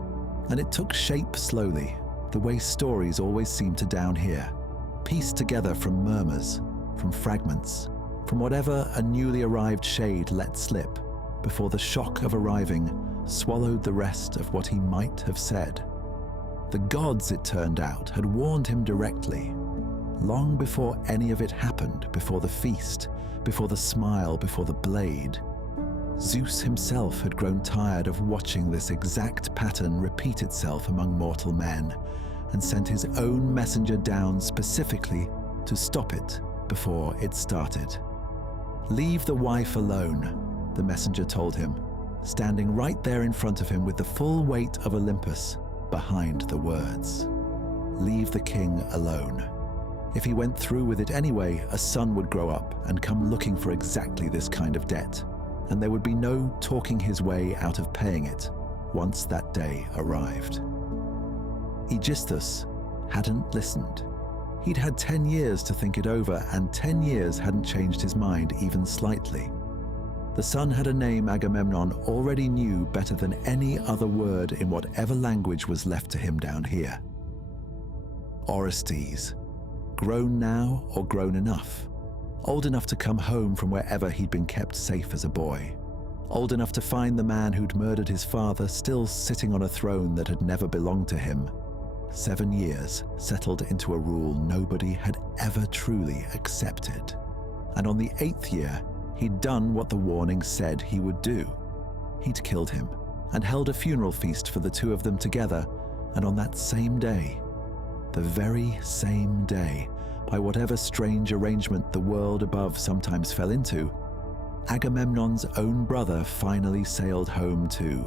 and it took shape slowly, the way stories always seem to down here, pieced together from murmurs, from fragments, from whatever a newly arrived shade let slip before the shock of arriving swallowed the rest of what he might have said. The gods, it turned out, had warned him directly, long before any of it happened, before the feast, before the smile, before the blade. Zeus himself had grown tired of watching this exact pattern repeat itself among mortal men, and sent his own messenger down specifically to stop it before it started. "Leave the wife alone," the messenger told him, standing right there in front of him with the full weight of Olympus behind the words. Leave the king alone. If he went through with it anyway, a son would grow up and come looking for exactly this kind of debt, and there would be no talking his way out of paying it once that day arrived. Aegisthus hadn't listened. He'd had 10 years to think it over, and 10 years hadn't changed his mind even slightly. The son had a name Agamemnon already knew better than any other word in whatever language was left to him down here. Orestes. Grown now or grown enough? Old enough to come home from wherever he'd been kept safe as a boy. Old enough to find the man who'd murdered his father still sitting on a throne that had never belonged to him. 7 years settled into a rule nobody had ever truly accepted. And on the 8th year, he'd done what the warning said he would do. He'd killed him and held a funeral feast for the two of them together, and on that same day, the very same day, by whatever strange arrangement the world above sometimes fell into, Agamemnon's own brother finally sailed home too,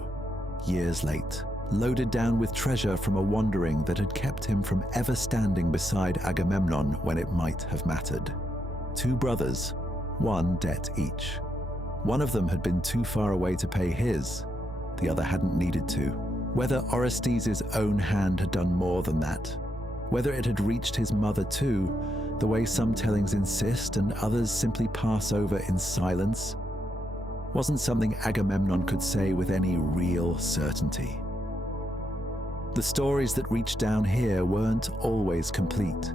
years late, loaded down with treasure from a wandering that had kept him from ever standing beside Agamemnon when it might have mattered. 2 brothers, 1 debt each. One of them had been too far away to pay his, the other hadn't needed to. Whether Orestes' own hand had done more than that, whether it had reached his mother too, the way some tellings insist and others simply pass over in silence, wasn't something Agamemnon could say with any real certainty. The stories that reached down here weren't always complete,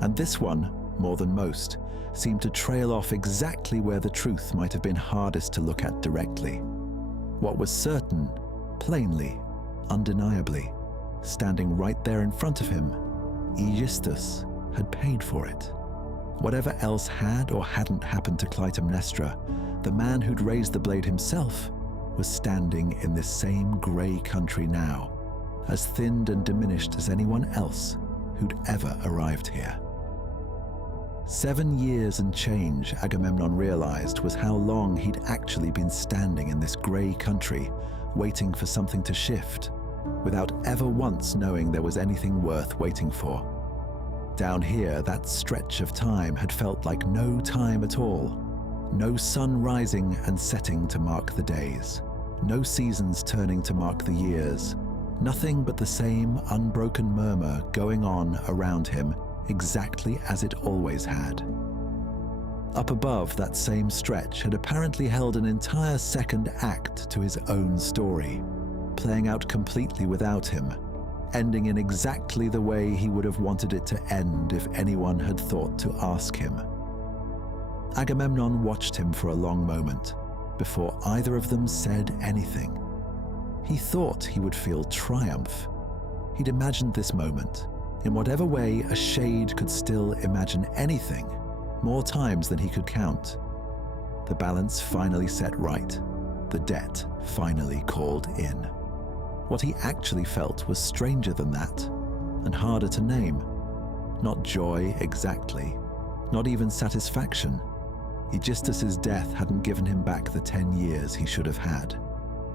and this one, more than most, seemed to trail off exactly where the truth might have been hardest to look at directly. What was certain, plainly, undeniably, standing right there in front of him, Aegisthus had paid for it. Whatever else had or hadn't happened to Clytemnestra, the man who'd raised the blade himself was standing in this same grey country now, as thinned and diminished as anyone else who'd ever arrived here. 7 years and change, Agamemnon realized, was how long he'd actually been standing in this grey country, waiting for something to shift, without ever once knowing there was anything worth waiting for. Down here, that stretch of time had felt like no time at all. No sun rising and setting to mark the days. No seasons turning to mark the years. Nothing but the same unbroken murmur going on around him, exactly as it always had. Up above, that same stretch had apparently held an entire second act to his own story, playing out completely without him, ending in exactly the way he would have wanted it to end if anyone had thought to ask him. Agamemnon watched him for a long moment, before either of them said anything. He thought he would feel triumph. He'd imagined this moment, in whatever way a shade could still imagine anything, more times than he could count. The balance finally set right, the debt finally called in. What he actually felt was stranger than that, and harder to name. Not joy exactly, not even satisfaction. Aegisthus's death hadn't given him back the 10 years he should have had.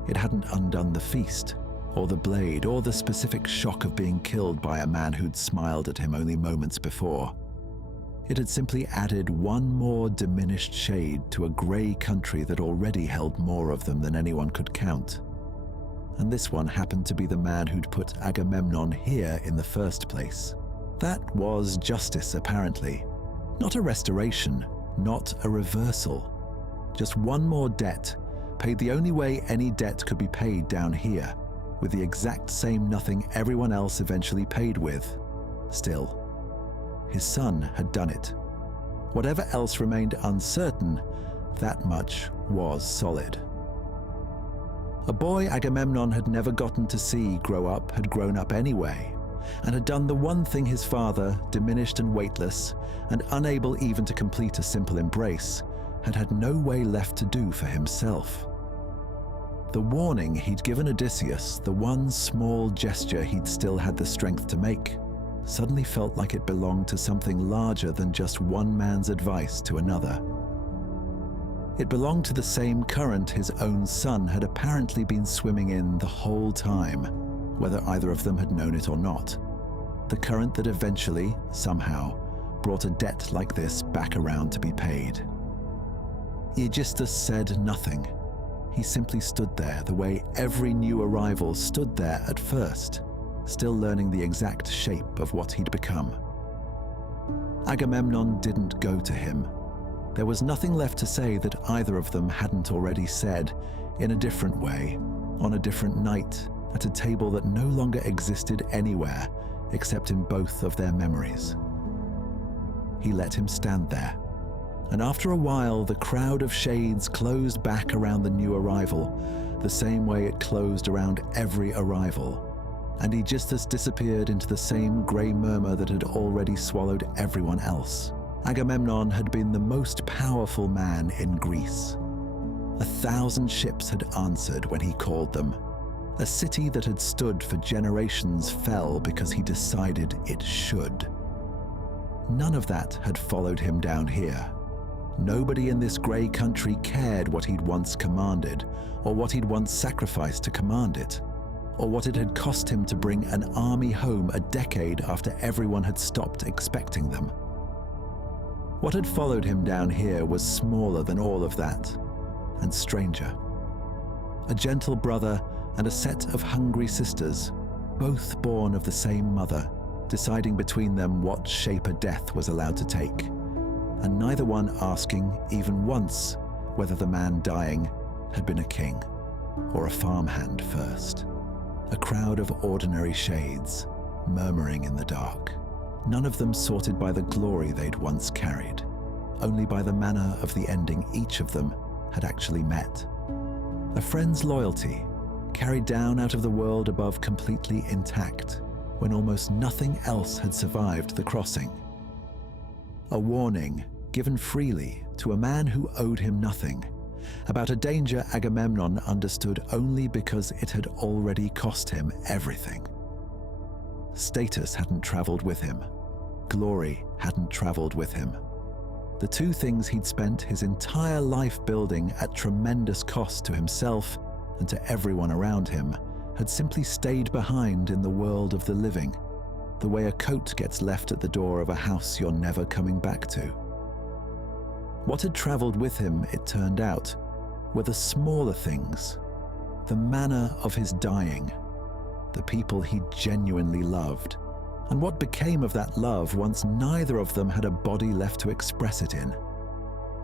It hadn't undone the feast, or the blade, or the specific shock of being killed by a man who'd smiled at him only moments before. It had simply added one more diminished shade to a grey country that already held more of them than anyone could count. And this one happened to be the man who'd put Agamemnon here in the first place. That was justice, apparently. Not a restoration, not a reversal. Just one more debt, paid the only way any debt could be paid down here, with the exact same nothing everyone else eventually paid with. Still, his son had done it. Whatever else remained uncertain, that much was solid. A boy Agamemnon had never gotten to see grow up had grown up anyway, and had done the one thing his father, diminished and weightless, and unable even to complete a simple embrace, had had no way left to do for himself. The warning he'd given Odysseus, the one small gesture he'd still had the strength to make, suddenly felt like it belonged to something larger than just one man's advice to another. It belonged to the same current his own son had apparently been swimming in the whole time, whether either of them had known it or not. The current that eventually, somehow, brought a debt like this back around to be paid. Aegisthus said nothing. He simply stood there the way every new arrival stood there at first, still learning the exact shape of what he'd become. Agamemnon didn't go to him. There was nothing left to say that either of them hadn't already said, in a different way, on a different night, at a table that no longer existed anywhere except in both of their memories. He let him stand there, and after a while the crowd of shades closed back around the new arrival, the same way it closed around every arrival, and Aegisthus disappeared into the same grey murmur that had already swallowed everyone else. Agamemnon had been the most powerful man in Greece. 1,000 ships had answered when he called them. A city that had stood for generations fell because he decided it should. None of that had followed him down here. Nobody in this grey country cared what he'd once commanded, or what he'd once sacrificed to command it, or what it had cost him to bring an army home a decade after everyone had stopped expecting them. What had followed him down here was smaller than all of that, and stranger. A gentle brother and a set of hungry sisters, both born of the same mother, deciding between them what shape a death was allowed to take, and neither one asking, even once, whether the man dying had been a king or a farmhand first. A crowd of ordinary shades, murmuring in the dark. None of them sorted by the glory they'd once carried, only by the manner of the ending each of them had actually met. A friend's loyalty, carried down out of the world above completely intact, when almost nothing else had survived the crossing. A warning given freely to a man who owed him nothing, about a danger Agamemnon understood only because it had already cost him everything. Status hadn't traveled with him. Glory hadn't traveled with him. The two things he'd spent his entire life building at tremendous cost to himself and to everyone around him had simply stayed behind in the world of the living, the way a coat gets left at the door of a house you're never coming back to. What had traveled with him, it turned out, were the smaller things, the manner of his dying, the people he genuinely loved, and what became of that love once neither of them had a body left to express it in.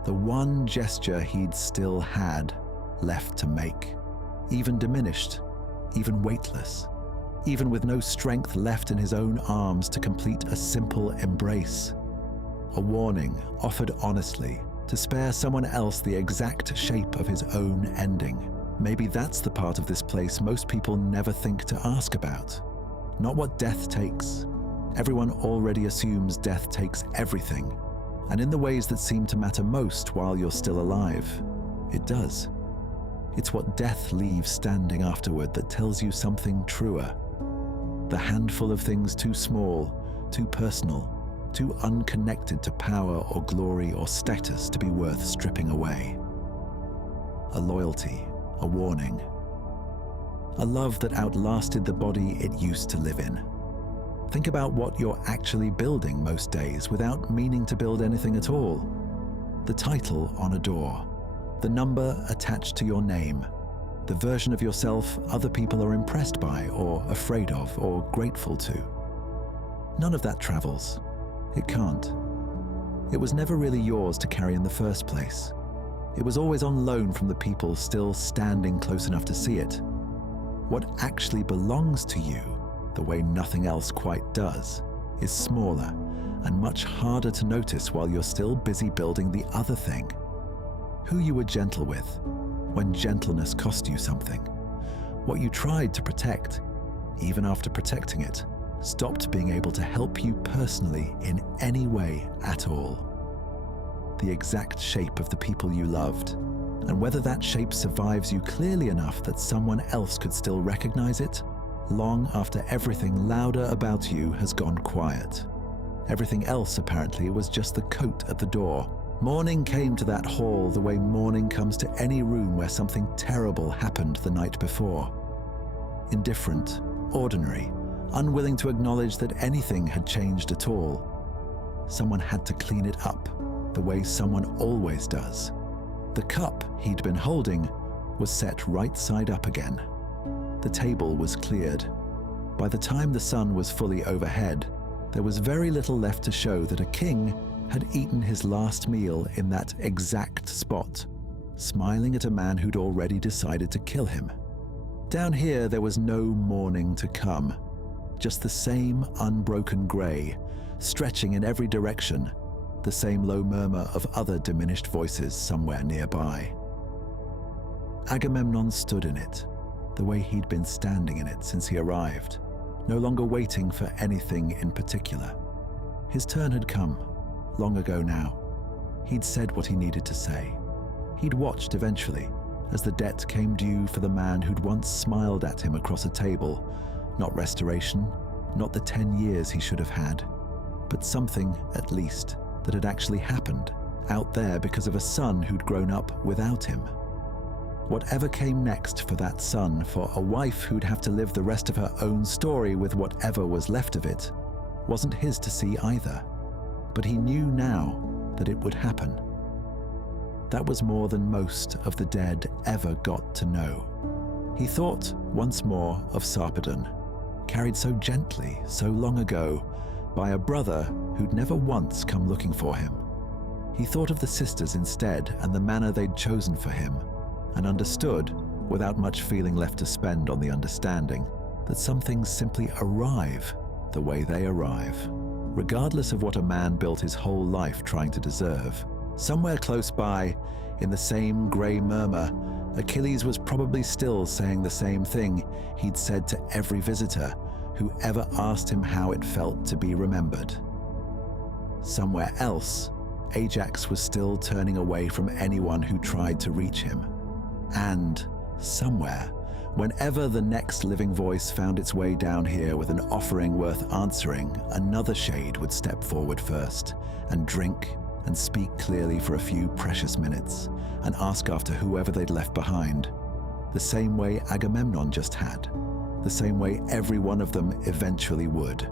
The one gesture he'd still had left to make, even diminished, even weightless, even with no strength left in his own arms to complete a simple embrace. A warning offered honestly to spare someone else the exact shape of his own ending. Maybe that's the part of this place most people never think to ask about. Not what death takes. Everyone already assumes death takes everything, and in the ways that seem to matter most while you're still alive, it does. It's what death leaves standing afterward that tells you something truer. The handful of things too small, too personal, too unconnected to power or glory or status to be worth stripping away. A loyalty, a warning. A love that outlasted the body it used to live in. Think about what you're actually building most days without meaning to build anything at all. The title on a door, the number attached to your name, the version of yourself other people are impressed by or afraid of or grateful to. None of that travels. It can't. It was never really yours to carry in the first place. It was always on loan from the people still standing close enough to see it. What actually belongs to you, the way nothing else quite does, is smaller and much harder to notice while you're still busy building the other thing. Who you were gentle with, when gentleness cost you something. What you tried to protect, even after protecting it, stopped being able to help you personally in any way at all. The exact shape of the people you loved, and whether that shape survives you clearly enough that someone else could still recognize it, long after everything louder about you has gone quiet. Everything else, apparently, was just the coat at the door. Morning came to that hall the way morning comes to any room where something terrible happened the night before. Indifferent, ordinary, unwilling to acknowledge that anything had changed at all. Someone had to clean it up, the way someone always does. The cup he'd been holding was set right side up again. The table was cleared. By the time the sun was fully overhead, there was very little left to show that a king had eaten his last meal in that exact spot, smiling at a man who'd already decided to kill him. Down here, there was no morning to come, just the same unbroken grey, stretching in every direction, the same low murmur of other diminished voices somewhere nearby. Agamemnon stood in it, the way he'd been standing in it since he arrived, no longer waiting for anything in particular. His turn had come, long ago now. He'd said what he needed to say. He'd watched eventually, as the debt came due for the man who'd once smiled at him across a table. Not restoration, not the 10 years he should have had, but something, at least, that had actually happened out there because of a son who'd grown up without him. Whatever came next for that son, for a wife who'd have to live the rest of her own story with whatever was left of it, wasn't his to see either. But he knew now that it would happen. That was more than most of the dead ever got to know. He thought once more of Sarpedon, carried so gently, so long ago, by a brother who'd never once come looking for him. He thought of the sisters instead and the manner they'd chosen for him, and understood, without much feeling left to spend on the understanding, that some things simply arrive the way they arrive. Regardless of what a man built his whole life trying to deserve, somewhere close by, in the same grey murmur, Achilles was probably still saying the same thing he'd said to every visitor who ever asked him how it felt to be remembered. Somewhere else, Ajax was still turning away from anyone who tried to reach him. And somewhere, whenever the next living voice found its way down here with an offering worth answering, another shade would step forward first and drink and speak clearly for a few precious minutes and ask after whoever they'd left behind, the same way Agamemnon just had, the same way every one of them eventually would.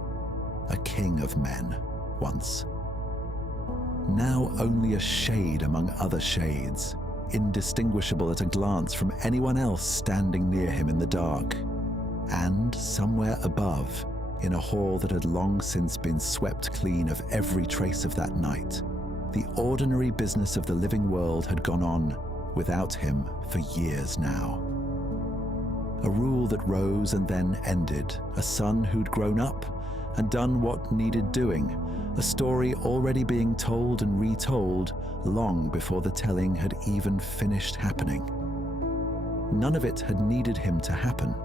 A king of men, once. Now only a shade among other shades, indistinguishable at a glance from anyone else standing near him in the dark. And somewhere above, in a hall that had long since been swept clean of every trace of that night, the ordinary business of the living world had gone on without him for years now. A rule that rose and then ended, a son who'd grown up and done what needed doing, a story already being told and retold long before the telling had even finished happening. None of it had needed him to happen.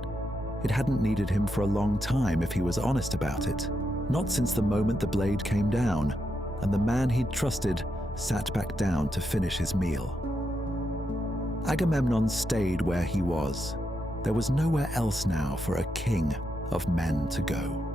It hadn't needed him for a long time if he was honest about it, not since the moment the blade came down and the man he'd trusted sat back down to finish his meal. Agamemnon stayed where he was. There was nowhere else now for a king of men to go.